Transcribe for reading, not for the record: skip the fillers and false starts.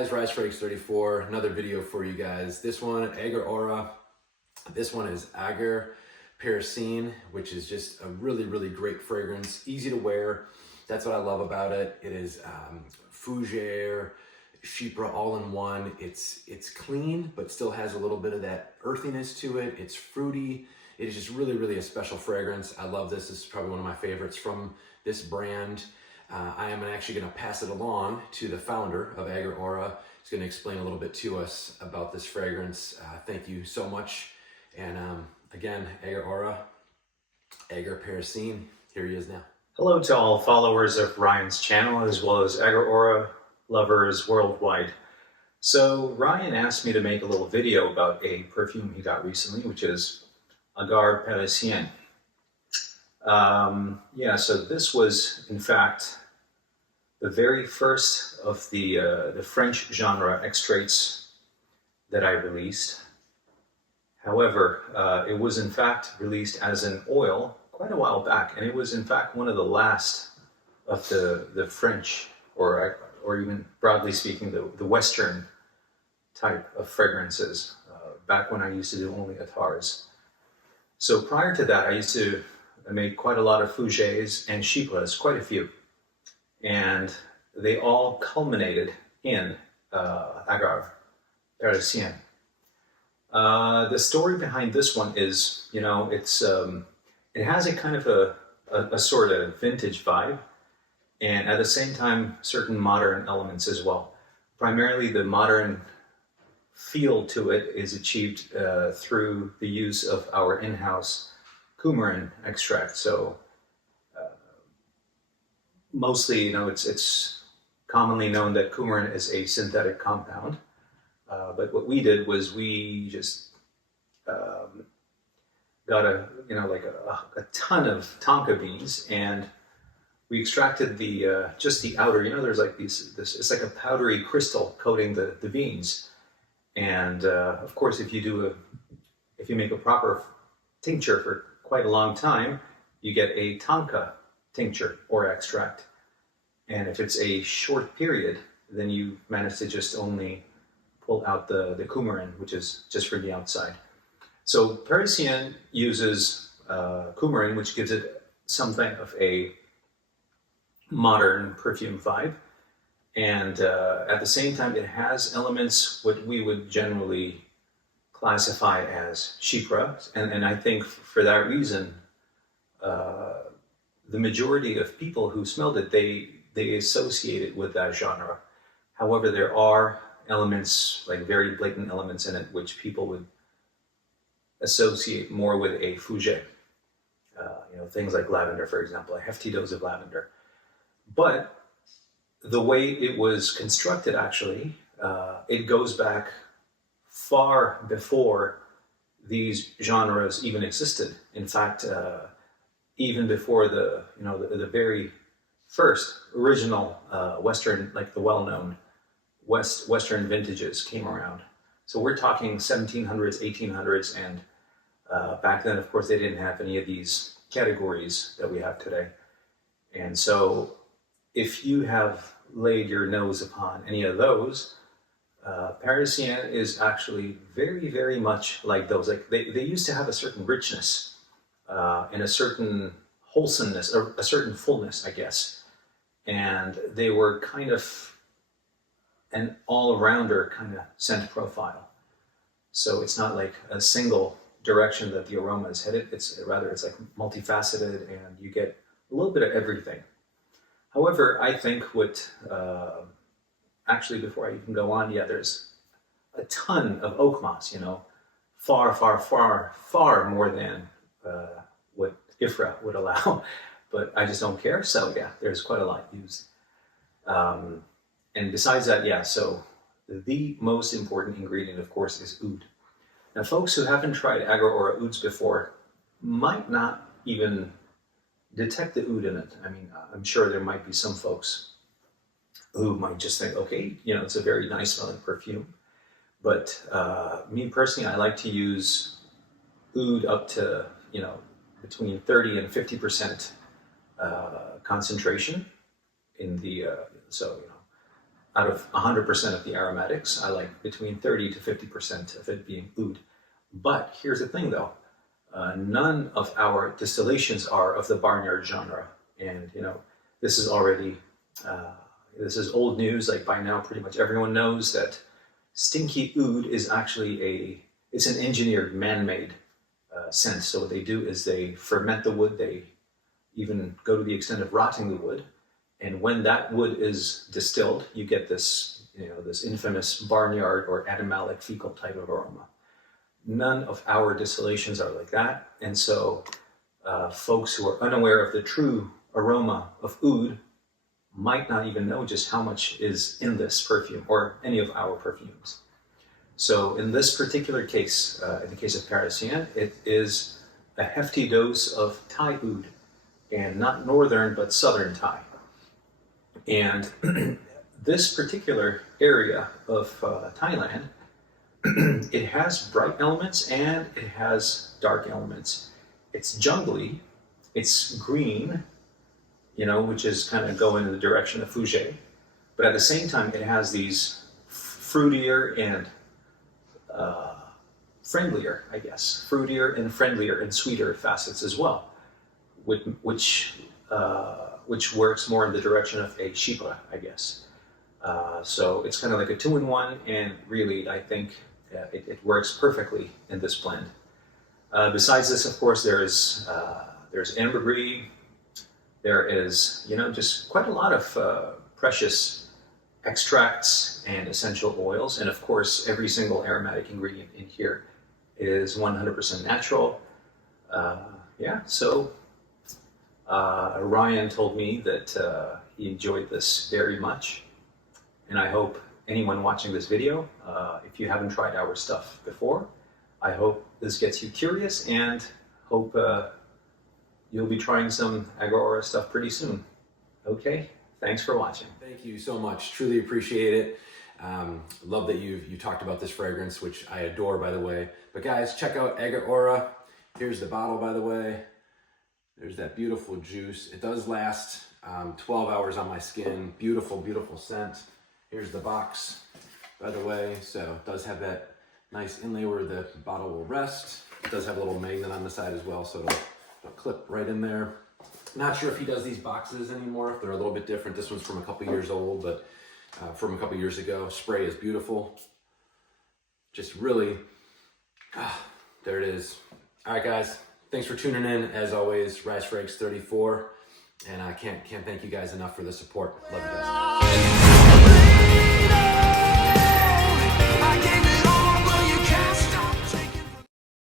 guys, Rise Frakes 34, another video for you guys. This one, Agar Aura. This one is Agar Parisien, which is just a really great fragrance. Easy to wear. That's what I love about it. It is fougere, chypre all in one. It's clean, but still has a little bit of that earthiness to it. It's fruity. It is just really a special fragrance. I love this. This is probably one of my favorites from this brand. I am actually going to pass it along to the founder of Agar Aura. He's going to explain a little bit to us about this fragrance. Thank you so much. And again, Agar Aura, Agar Parisien, here he is now. Hello to all followers of Ryan's channel, as well as Agar Aura lovers worldwide. So Ryan asked me to make a little video about a perfume he got recently, which is Agar Parisien. So this was, in fact, the very first of the French genre extracts that I released. However, it was in fact released as an oil quite a while back, and it was in fact one of the last of the French, or even broadly speaking, the Western type of fragrances, back when I used to do only Atars. So prior to that, I made quite a lot of fougères and chypres, quite a few. And they all culminated in Agar Parisien. The story behind this one is, it has a kind of a sort of vintage vibe, and at the same time, certain modern elements as well. Primarily, the modern feel to it is achieved through the use of our in-house coumarin extract. So mostly, it's commonly known that coumarin is a synthetic compound. But what we did was we just got a ton of tonka beans, and we extracted just the outer. There's like it's like a powdery crystal coating the beans. And of course, if you make a proper tincture for quite a long time, you get a tonka tincture or extract. And if it's a short period, then you manage to just only pull out the coumarin, which is just from the outside. So Parisien uses coumarin, which gives it something of a modern perfume vibe. And at the same time, it has elements what we would generally classify as chypre. And I think for that reason, the majority of people who smelled it, they associate it with that genre. However, there are elements, like very blatant elements in it, which people would associate more with a fougere. Things like lavender, for example, a hefty dose of lavender. But the way it was constructed, actually, it goes back far before these genres even existed. In fact, even before the very first original Western, like the well-known Western vintages came around. So we're talking 1700s, 1800s, and back then, of course, they didn't have any of these categories that we have today. And so if you have laid your nose upon any of those, Parisien is actually very much like those. Like they used to have a certain richness and a certain wholesomeness, or a certain fullness, I guess. And they were kind of an all-rounder kind of scent profile. So it's not like a single direction that the aroma is headed. It's like multifaceted, and you get a little bit of everything. However, I think actually, before I even go on, there's a ton of oak moss, far more than what IFRA would allow, but I just don't care. So there's quite a lot used. And besides that, so the most important ingredient, of course, is oud. Now, folks who haven't tried Agar Aura ouds before might not even detect the oud in it. I mean, I'm sure there might be some folks who might just think, okay, it's a very nice smelling perfume. But me personally, I like to use oud up to, between 30 and 50% concentration in the, out of 100% of the aromatics. I like between 30 to 50% of it being oud. But here's the thing though, none of our distillations are of the barnyard genre. And you know, this is already, this is old news. Like by now, pretty much everyone knows that stinky oud is actually it's an engineered, man-made scent. So what they do is they ferment the wood. They even go to the extent of rotting the wood. And when that wood is distilled, you get this, you know, this infamous barnyard or animalic fecal type of aroma. None of our distillations are like that. And so folks who are unaware of the true aroma of oud might not even know just how much is in this perfume or any of our perfumes. So in this particular case, in the case of Parisien, it is a hefty dose of Thai oud, and not northern, but southern Thai. And this particular area of Thailand, it has bright elements and it has dark elements. It's jungly, it's green, you know, which is kind of going in the direction of Fuji. But at the same time, it has these fruitier and friendlier, I guess, fruitier and friendlier and sweeter facets as well, which works more in the direction of a Chypre, I guess. So it's kind of like a 2-in-1, and really, I think it works perfectly in this blend. Besides this, of course, there's ambergris. There is, you know, just quite a lot of precious extracts and essential oils, and of course, every single aromatic ingredient in here is 100% natural. Yeah, so Ryan told me that he enjoyed this very much, and I hope anyone watching this video, if you haven't tried our stuff before, I hope this gets you curious, and hope you'll be trying some Agar stuff pretty soon. Okay, thanks for watching. Thank you so much. Truly appreciate it. Love that you talked about this fragrance, which I adore, by the way. But guys, check out Agar. Here's the bottle, by the way. There's that beautiful juice. It does last 12 hours on my skin. Beautiful, beautiful scent. Here's the box, by the way. So it does have that nice inlay where the bottle will rest. It does have a little magnet on the side as well, so it'll clip right in there. Not sure if he does these boxes anymore, if they're a little bit different. This one's from a couple years old, but from a couple years ago. Spray is beautiful. Just really, there it is. All right, guys. Thanks for tuning in. As always, RazFrags34, and I can't thank you guys enough for the support. Love you guys.